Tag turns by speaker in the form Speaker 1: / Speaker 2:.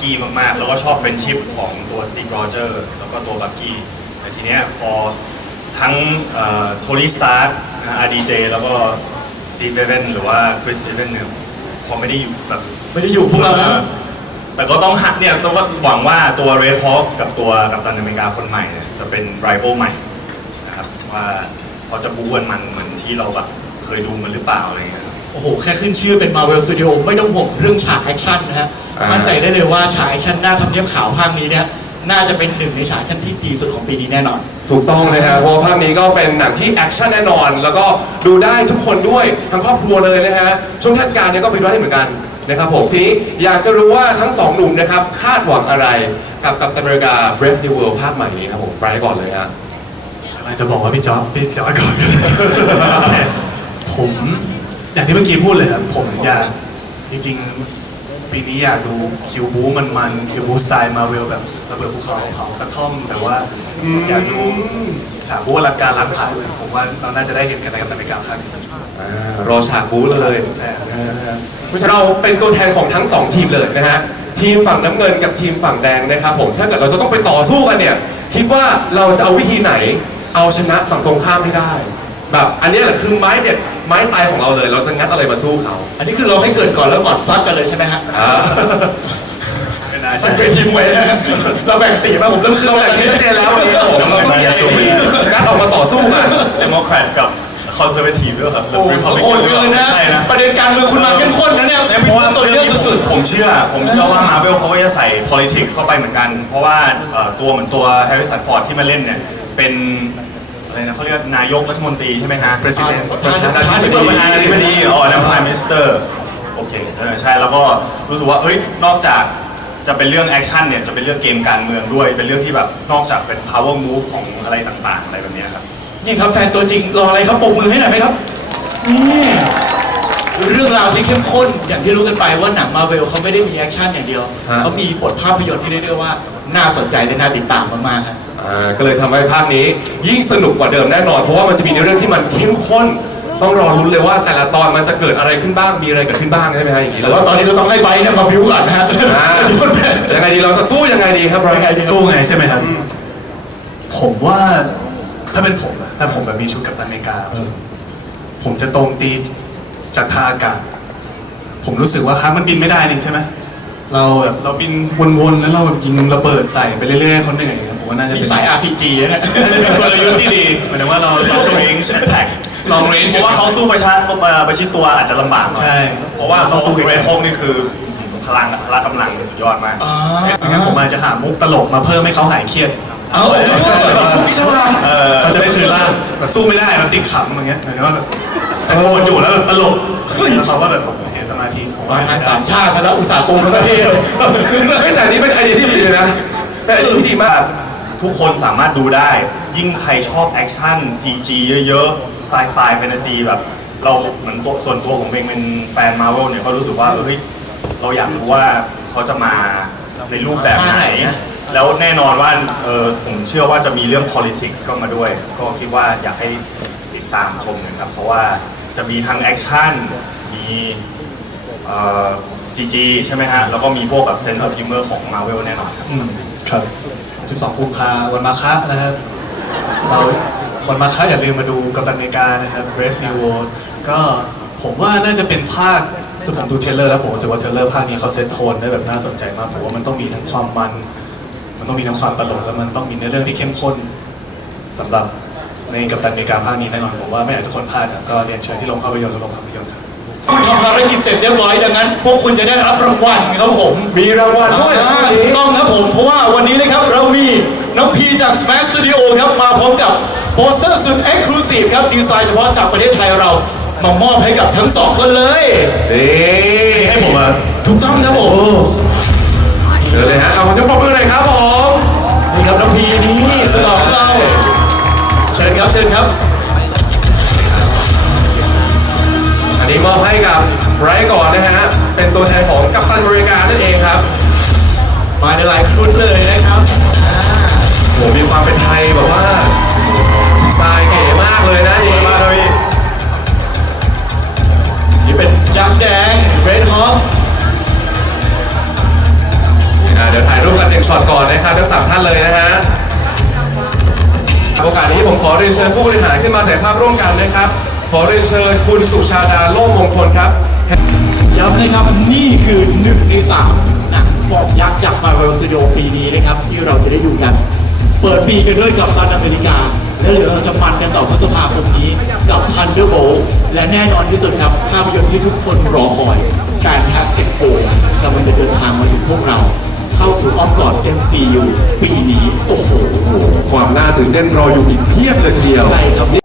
Speaker 1: กี้มากๆ แล้วก็ชอบเฟรนชิพของตัวสตี v โรเจอร์แล้วก็ตัวบักกี้แต่ทีเนี้ยพอทั้งโทนี่สตาร์อาร์ดีเจแล้วก็สตี v เ e เวนหรือว่าคริสเ e เวนเนี่ยเขาไม่ได้อยู่แบบ
Speaker 2: ไม่ได้อยู่พวกเราแล้ว
Speaker 1: แต่ก็ต้องหักเนี่ยต้องหวังว่าตัว Red Hawk กับตัวกัปตันอเมริกาคนใหม่เนี่ยจะเป็นไรเ a l ใหม่นะครับว่าเขาจะบู๊กันมันเหมือนที่เราแบบเคยดูมันหรือเปล่าอะไรเงี้ยครับ
Speaker 2: โอ้โห แค่ขึ้นชื่อเป็น Marvel Studio ไม่ต้องห่วงเรื่องฉากแอคชั่นนะฮะ
Speaker 3: อ่า มั่
Speaker 2: มั่นใจได้เลยว่าฉากแอคชั่นหน้าทำเนียบขาวภาคนี้เนี่ยน่าจะเป็นหนึ่งในฉากแอคชั่นที่ดีสุดของปีนี้แน่นอน
Speaker 3: ถูกต้องเลยฮะเพราะว่าภาคนี้ก็เป็นหนังที่แอคชั่นแน่นอน แล้วก็ดูได้ทุกคนด้วยทั้งครอบครัวเลยนะฮะ ช่วงเทศกาลเนี้ก็ไปดูได้เหมือนกันนะครับผมทีนี้อยากจะรู้ว่าทั้งสองหนุ่มนะครับ คาดหวังอะไรกับกับอเมริกา Brave New World ภาคใหม่นี้ครับผมไบรท์ก่อนเลยฮะ
Speaker 4: กำลังจะบอกว่าพี่จ๊อบพี่จ๊อบก่อน ผมอย่างที่เมื่อกี้พูดเลยครับผมอยากจริงๆ ปีนี้อยากดูคิวบูมันมันๆคิวบูสไตล์มาเวลแบบระเบิดภูเขาเผากระท่อมแต่ว่าอยากดูฉากบูอลังการล้างผ่านเลยผมว่าเราน่าจะได้เห็นกันในกัปตันอเมริกาภาคนี้
Speaker 3: อ่ารอฉากบู๊เลย
Speaker 4: ใช่ครับ
Speaker 3: นะฮะเพราะฉะนั้นเราเป็นตัวแทนของทั้งสองทีมเลยนะฮะทีมฝั่งน้ำเงินกับทีมฝั่งแดงนะครับผมถ้าเกิดเราจะต้องไปต่อสู้กันเนี่ยคิดว่าเราจะเอาวิธีไหนเอาชนะฝั่งตรงข้ามให้ได้ แบบอันนี้แหละคือไม้เด็ด ไม้ตายของเราเลย เราจะงัดอะไรมาสู้เขา
Speaker 2: อันนี้คือเราให้เกิดก่อนแล้วก่อนซัดกันเลยใช่ไหมฮะ
Speaker 3: อ่า
Speaker 4: ไม่น่า
Speaker 2: มั
Speaker 4: ใช่
Speaker 2: นเป็นทีมไว้นะเราแบ่งสีมาผมเริ่มขึ้น
Speaker 3: เราแบ่งทีมชัดเจนแล้ววันนี้ครับผมเราต้องแยกทีมงัดออกมาต่อสู้กัน
Speaker 1: เดโมแครตกับคอนเซอร์เวทีฟด้วยครับ
Speaker 2: โอ้โห
Speaker 1: Republican
Speaker 2: โหดเกินนะ
Speaker 1: ใช่นะ
Speaker 2: ประเด็นการเมืองคุณมาเข้มข้นนะเนี่ย
Speaker 1: เนี่ยเพราะว่า
Speaker 2: โซ
Speaker 1: เรื่
Speaker 2: เดี
Speaker 1: อยง
Speaker 2: ม
Speaker 1: นี้
Speaker 2: สุด
Speaker 1: ผมเชื่อ ผมเชื่อว่ามาเวลเขาก็จะใส่ politics เข้าไปเหมือนกัน เพราะว่าเอ่อตัวเหมือนตัวแฮร์ริสันฟอร์ดที่มาเล่นเนี่ย เป็น อะไรนะเขาเรียกนายกรัฐมนตรีใช่ไหมฮะ president
Speaker 2: ประธานาธิบดี
Speaker 1: ประธานาธิบดีอ๋อนะ prime minister โอเคเออใช่แล้วก็รู้สึกว่าเอ้ยนอกจากจะเป็นเรื่องแอคชั่นเนี่ยจะเป็นเรื่องเกมการเมืองด้วย เป็นเรื่องที่แบบนอกจากเป็น power move ของอะไรต่างๆ อะไรแบบเนี้ยครับ
Speaker 2: นี่ครับแฟนตัวจริงรออะไรครับปรบมือให้หน่อยไหมครับนี่เรื่องราวที่เข้มข้นอย่างที่รู้กันไปว่าหนังมาเวลเขาไม่ได้มีแอคชั่นอย่างเดียว
Speaker 3: ฮะ
Speaker 2: เขามีบทภาพยนตร์ที่เรียกได้ว่าน่าสนใจและน่าติดตามมากๆครับ
Speaker 3: อ่าก็เลยทำให้ภาคนี้ยิ่งสนุกกว่าเดิมแน่นอน เพราะว่ามันจะมีในเรื่องที่มันเข้มข้น ต้องรอลุ้นเลยว่าแต่ละตอนมันจะเกิดอะไรขึ้นบ้างมีอะไรเกิดขึ้นบ้างใช่ไหมฮะอย่างนี้เล
Speaker 2: แต่
Speaker 3: ย
Speaker 2: ว่าตอนนี้เราต้องให้ไบร์ทเนี่ยมาบิวก่อนนะฮะ
Speaker 3: อ่ายังไงดีเราจะสู้ยังไงดีครับไบร
Speaker 2: ยังไง
Speaker 3: ท์
Speaker 2: ดี
Speaker 4: สู้ไงใช่ไหมครับ ผมว่าถ้าเป็นผมอะถ้าผมแบบมีชุดกัปตันอเมริกาผมผมจะตรงตีจากทางอากาศ ผมรู้สึกว่าฮะมันบินไม่ได้นี่ใช่ไหมเราแบบเราบินวนๆแล้วเราแบบยิงระเบิดใส่ไปเรื่อยๆให้เขาเหนื่อยครับผม ว่าน่าจะ
Speaker 2: มี
Speaker 4: เป็น
Speaker 2: สาย RPG นะเนี่ย
Speaker 4: น่าจะเป็นกลยุทธ์ที่ดีหมายถึงว่าเราเรา
Speaker 1: long range attack
Speaker 4: long range
Speaker 1: เพราะว่าเขาสู้ประชาประชิดตัวอาจจะลำบากหน่อย
Speaker 4: ใช่
Speaker 1: เพราะว่าเขาสู้เรนโฮกนี่คือพลังพละกำลังสุดยอดมาก
Speaker 2: อ๋อ
Speaker 4: งั้นผมอาจจะหามุกตลกมาเพิ่มให้เขาหายเครียด
Speaker 2: เอาโอ้โหพวกนี้ฉลาด
Speaker 4: เขาจะได้คืนร่างแบบสู้ไม่ได้แบบติดขำอย่างเงี้ยหมายถึงว่าแบบแต่โกนอยู่แล้วแบบตลกแล้วเขาก็แบบเสียสมาธิผม
Speaker 2: มา
Speaker 4: ว่า
Speaker 2: ทางสามชาติซะแล้วอุตส่าห์ปรุงมาสักทีเลย
Speaker 3: เฮ้ยแต่อันนี้เป็นไอเดียที่ดีเลยนะเป็นไอเดียที่ดีมาก
Speaker 1: ทุกคนสามารถดูได้ ยิ่งใครชอบแอคชั่น CG เยอะๆไซไฟแฟนตาซีแบบ เราเหมือนตัวส่วนตัวผมเองเป็นแฟนมา r v เวลเนี่ยก็รู้สึกว่าเฮ้ยเราอยากรู้ว่าเขาจะมาในรูปแบบไหน แล้วแน่นอนว่าเออผมเชื่อว่าจะมีเรื่อง politics ก็มาด้วย ก็คิดว่าอยากให้ติดตามชมนะครับ เพราะว่าจะมีทั้งแอคชั่น มีเอ่อ CG ใช่ไหมฮะ แล้วก็มีพวกแบบ sense of humor ของ Marvel แน่นอนครับ
Speaker 4: อืมครับ 12กุมภาวันมาฆะนะครับ เราวันมาฆะอย่าลืมมาดูกัปตันอเมริกานะครับ Brave New World ก็ผมว่าน่าจะเป็นภาคคือผมดูเทเลอร์แล้วผมรู้สึกว่าเทเลอร์ภาคนี้เขาเซตโทนได้แบบน่าสนใจมากผมว่ามันต้องมีทั้งความมัน มันต้องมีทั้งความตลกแล้วมันต้องมีเนื้อเรื่องที่เข้มข้นสำหรับในกัปตันอเมริกาภาคนี้แน่นอนผมว่าไม่อยากทุกคนพลาดครับก็เรียนเชิญที่โรงภาพยนตร์และโรงภาพยนตร์ครับ
Speaker 2: คุณทำภารกิจเสร็จเรียบร้อยดังนั้น พวกคุณจะได้รับรางวัลครับผม
Speaker 3: มีรางวัลด้วย
Speaker 2: อ่า
Speaker 3: นะ
Speaker 2: ถูกต้องครับผม เพราะว่าวันนี้นะครับเรามีน้องพีจาก Smash Studio ครับมาพร้อมกับโปสเตอร์สุด Exclusive ครับดีไซน์เฉพาะจากประเทศไทยเรามามอบให้กับทั้งสองคนเลย
Speaker 3: นี่
Speaker 4: ให้ผมอะ
Speaker 2: ถูกต้องครับผม
Speaker 3: เชิญเลยฮะเอาขอเสียงปรบมือหน่อยครับผม
Speaker 2: นี่ครับน้องพีนี่สนองเราเชิญครับเชิญครับ
Speaker 3: นี้มอบให้กับไบรท์ก่อนนะฮะ เป็นตัวแทนของกัปตันอเมริการนั่นเองครับ
Speaker 2: มาในหลายชุดเลยนะครับ
Speaker 3: โหมีความเป็นไทยแบบว่าดีไซน์เก๋มากเลยนะนี่
Speaker 1: มากครับพี่
Speaker 2: นี่เป็นยักษ์แดง Red Hawk
Speaker 3: คอ่าเดี๋ยวถ่ายรูปกันหนึ่งช็อตก่อนนะครับทั้งสามท่านเลยนะฮะโอกาสนี้ผมขอเรียนเชิญผู้บริหารขึ้นมาถ่ายภาพร่วมกันนะครับ ขอเรียนเชิญคุณสุชาดาโล่มมงคลครับ
Speaker 2: ย้ำนะครับนี่คือหนึ่งในสามหนังฟอร์มยักษ์จากมาเวลสตูดิโอปีนี้นะครับ ที่เราจะได้ดูกัน เปิดปีกันด้วยกับตันอเมริกา แล้วเดี๋ยวเราจะมันกันต่อพฤษภาคมนี้กับ Thunderbolt และแน่นอนที่สุดครับภาพยนตร์ที่ทุกคนรอคอย Fantastic Four กำลังจะเดินทางมาถึงพวกเราเข้าสู่อ้อมกอด MCU ปีนี้ โอ้โห
Speaker 3: ความน่าตื่นเต้นรออยู่อีกเพียบเลยทีเดียว
Speaker 2: ใช่ครับผม